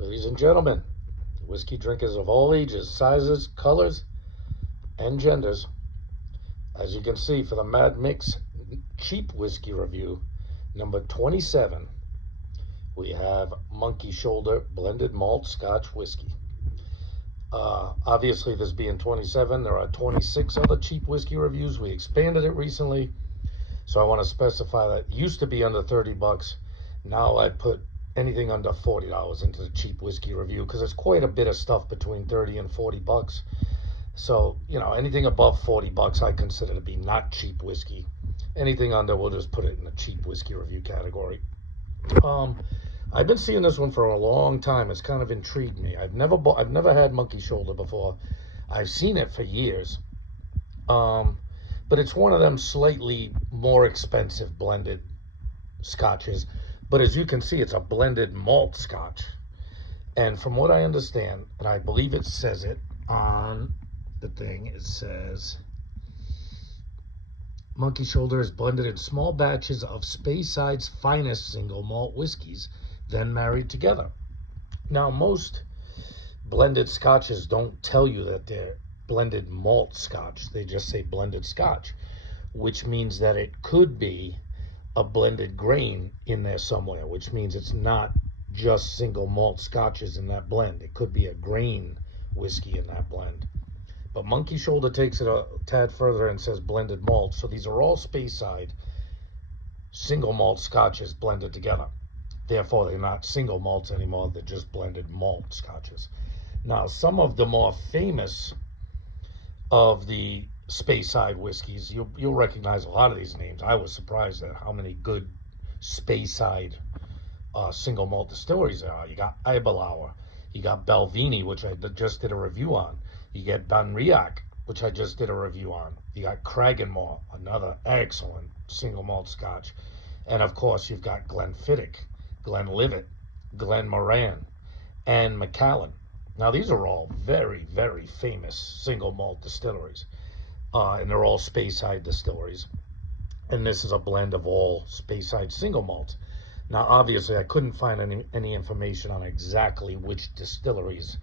Ladies and gentlemen, whiskey drinkers of all ages, sizes, colors, and genders, as you can see for the Micks cheap whiskey review, number 27, we have Monkey Shoulder Blended Malt Scotch Whiskey. Obviously, this being 27, there are 26 other cheap whiskey reviews. We expanded it recently, so I want to specify that it used to be under 30 bucks. Now I put anything under $40 into the cheap whiskey review because there's quite a bit of stuff between 30 and 40 bucks. So, anything above 40 bucks I consider to be not cheap whiskey. Anything under, we'll just put it in the cheap whiskey review category. I've been seeing this one for a long time. It's kind of intrigued me. I've never had Monkey Shoulder before. I've seen it for years. But it's one of them slightly more expensive blended scotches. But as you can see, it's a blended malt scotch. And from what I understand, and I believe it says it on the thing, it says Monkey Shoulder is blended in small batches of Speyside's finest single malt whiskeys, then married together. Now, most blended scotches don't tell you that they're blended malt scotch. They just say blended scotch, which means that it could be a blended grain in there somewhere, which means it's not just single malt scotches in that blend. It could be a grain whiskey in that blend. But Monkey Shoulder takes it a tad further and says blended malt. So these are all Speyside single malt scotches blended together. Therefore, they're not single malts anymore. They're just blended malt scotches. Now, some of the more famous of the Speyside whiskeys, you'll recognize a lot of these names. I was surprised at how many good Speyside single malt distilleries there are. You got Iberlauer, you got Balvenie, which I just did a review on. You get Banriach, which I just did a review on. You got Cragganmore, another excellent single malt scotch. And of course, you've got Glenfiddich, Glenlivet, Glenmoran, and Macallan. Now, these are all very, very famous single malt distilleries. And they're all Speyside distilleries. And this is a blend of all Speyside single malts. Now, obviously, I couldn't find any information on exactly which distilleries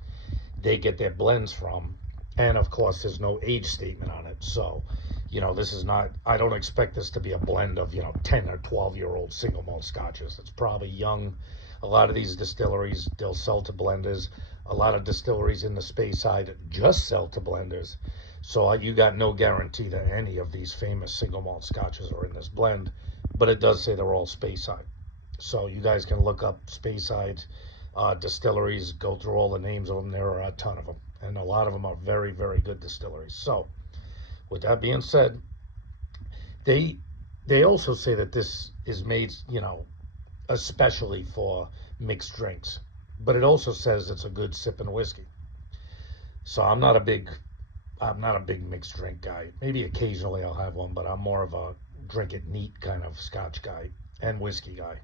they get their blends from. And, of course, there's no age statement on it. So, this is not, I don't expect this to be a blend of, 10 or 12-year-old single malt scotches. It's probably young. A lot of these distilleries, they'll sell to blenders. A lot of distilleries in the Speyside just sell to blenders. So you got no guarantee that any of these famous single malt scotches are in this blend. But it does say they're all Speyside. So you guys can look up Speyside distilleries, go through all the names of them. There are a ton of them. And a lot of them are very, very good distilleries. So with that being said, they also say that this is made, especially for mixed drinks. But it also says it's a good sipping whiskey. So I'm not a big mixed drink guy. Maybe occasionally I'll have one, but I'm more of a drink it neat kind of scotch guy and whiskey guy.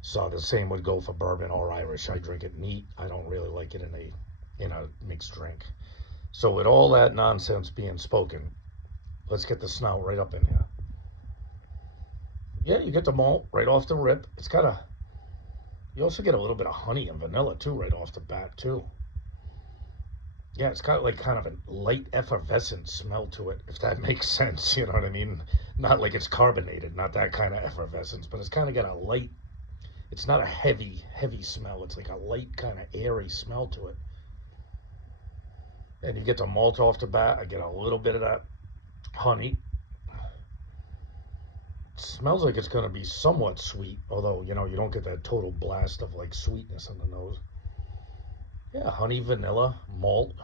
So the same would go for bourbon or Irish. I drink it neat. I don't really like it in a mixed drink. So with all that nonsense being spoken, let's get the snout right up in here. Yeah, you get the malt right off the rip. You also get a little bit of honey and vanilla too right off the bat too. Yeah, it's got like kind of a light effervescent smell to it, if that makes sense. You know what I mean? Not like it's carbonated, not that kind of effervescence, but it's kind of got a light, it's not a heavy smell. It's like a light kind of airy smell to it. And you get the malt off the bat. I get a little bit of that honey. It smells like it's going to be somewhat sweet, although, you don't get that total blast of like sweetness in the nose. Yeah, honey, vanilla, malt.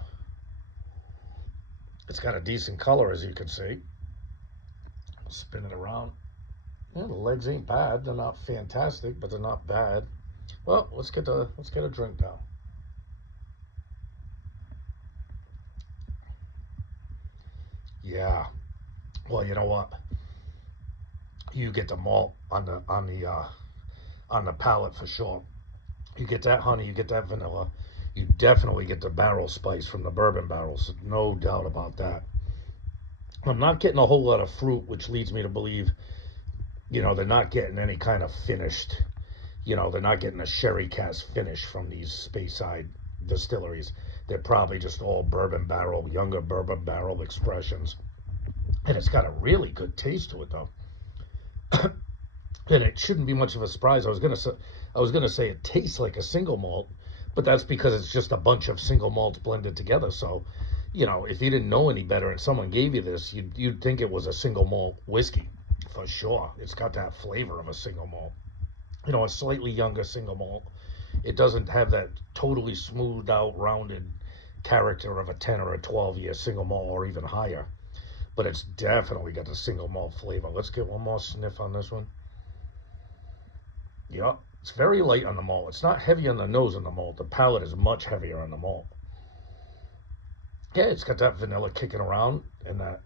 It's got a decent color, as you can see. Spin it around. Yeah, the legs ain't bad. They're not fantastic, but they're not bad. Well, let's get a drink now. Yeah. Well, you know what? You get the malt on the palate for sure. You get that honey, you get that vanilla. You definitely get the barrel spice from the bourbon barrels. No doubt about that. I'm not getting a whole lot of fruit, which leads me to believe, they're not getting any kind of finished, You know, they're not getting a sherry cask finish from these Speyside distilleries. They're probably just all bourbon barrel, younger bourbon barrel expressions. And it's got a really good taste to it, though. And it shouldn't be much of a surprise. I was gonna say it tastes like a single malt, but that's because it's just a bunch of single malts blended together. So, you know, if you didn't know any better and someone gave you this, you'd think it was a single malt whiskey for sure. It's got that flavor of a single malt. You know, a slightly younger single malt. It doesn't have that totally smoothed out, rounded character of a 10 or a 12-year single malt or even higher. But it's definitely got the single malt flavor. Let's get one more sniff on this one. Yep, it's very light on the malt. It's not heavy on the nose on the malt. The palate is much heavier on the malt. Yeah, it's got that vanilla kicking around and that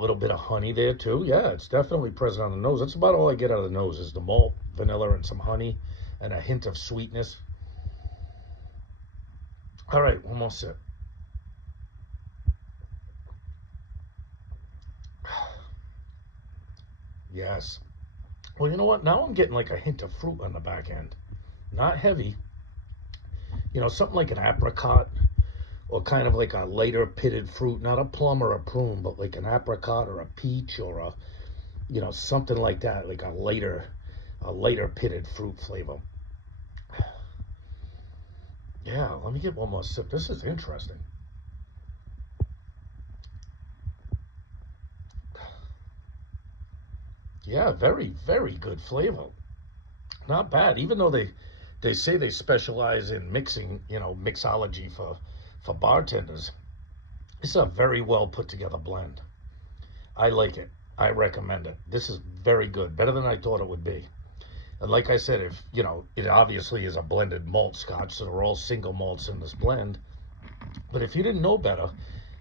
little bit of honey there too. Yeah, it's definitely present on the nose. That's about all I get out of the nose is the malt, vanilla, and some honey, and a hint of sweetness. All right, one more sip. Yes. Well, you know what? Now I'm getting like a hint of fruit on the back end. Not heavy. You know, something like an apricot or kind of like a lighter pitted fruit, not a plum or a prune, but like an apricot or a peach or a, you know, something like that, like a lighter pitted fruit flavor. Yeah, let me get one more sip. This is interesting. Yeah, very, very good flavor. Not bad, even though they say they specialize in mixing, you know, mixology for bartenders. It's a very well put together blend. I like it. I recommend it. This is very good, better than I thought it would be. And like I said, if you know, it obviously is a blended malt scotch, so they're all single malts in this blend. But if you didn't know better,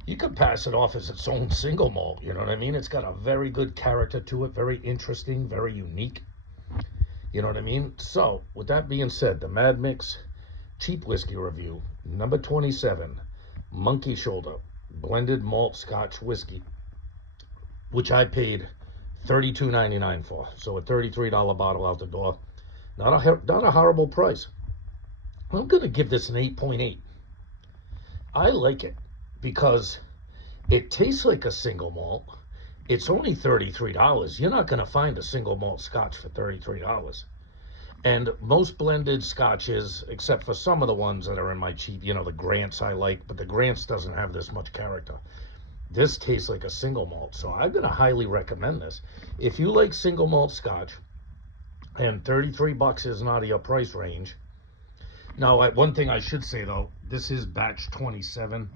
you could pass it off as its own single malt. You know what I mean? It's got a very good character to it, very interesting, very unique. You know what I mean? So, with that being said, the Mad Mix Cheap Whiskey Review, number 27, Monkey Shoulder, blended malt Scotch whiskey, which I paid $32.99 for. So a $33 bottle out the door. Not a horrible price. I'm going to give this an 8.8. I like it because it tastes like a single malt. It's only $33. You're not going to find a single malt Scotch for $33. And most blended Scotches, except for some of the ones that are in my cheap, you know, the Grants I like, but the Grants doesn't have this much character. This tastes like a single malt, so I'm going to highly recommend this. If you like single malt Scotch, and $33 is not your price range. Now, one thing I should say, though, this is batch 27.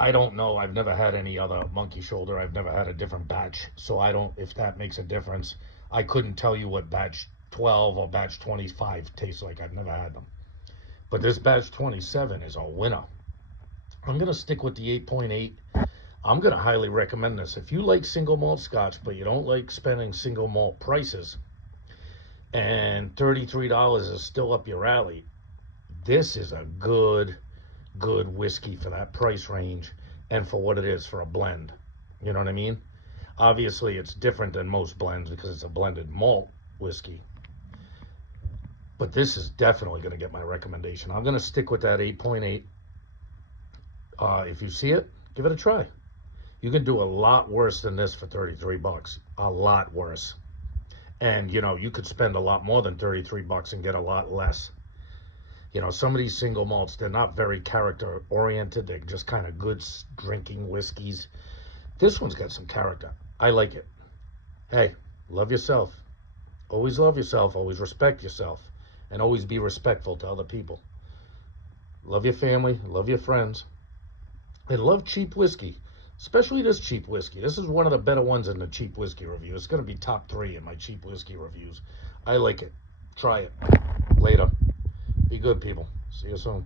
I don't know. I've never had any other Monkey Shoulder. I've never had a different batch, so I don't, if that makes a difference. I couldn't tell you what batch 12 or batch 25 tastes like. I've never had them. But this batch 27 is a winner. I'm going to stick with the 8.8. I'm going to highly recommend this. If you like single malt Scotch, but you don't like spending single malt prices, and $33 is still up your alley, this is a good whiskey for that price range and for what it is for a blend. You know what I mean? Obviously, it's different than most blends because it's a blended malt whiskey. But this is definitely going to get my recommendation. I'm going to stick with that 8.8. If you see it, give it a try. You can do a lot worse than this for $33. A lot worse. And, you know, you could spend a lot more than $33 and get a lot less. You know, some of these single malts, they're not very character oriented. They're just kind of good drinking whiskeys. This one's got some character. I like it. Hey, love yourself. Always love yourself. Always respect yourself. And always be respectful to other people. Love your family. Love your friends. And love cheap whiskey. Especially this cheap whiskey. This is one of the better ones in the cheap whiskey review. It's going to be top 3 in my cheap whiskey reviews. I like it. Try it. Later. Be good, people. See you soon.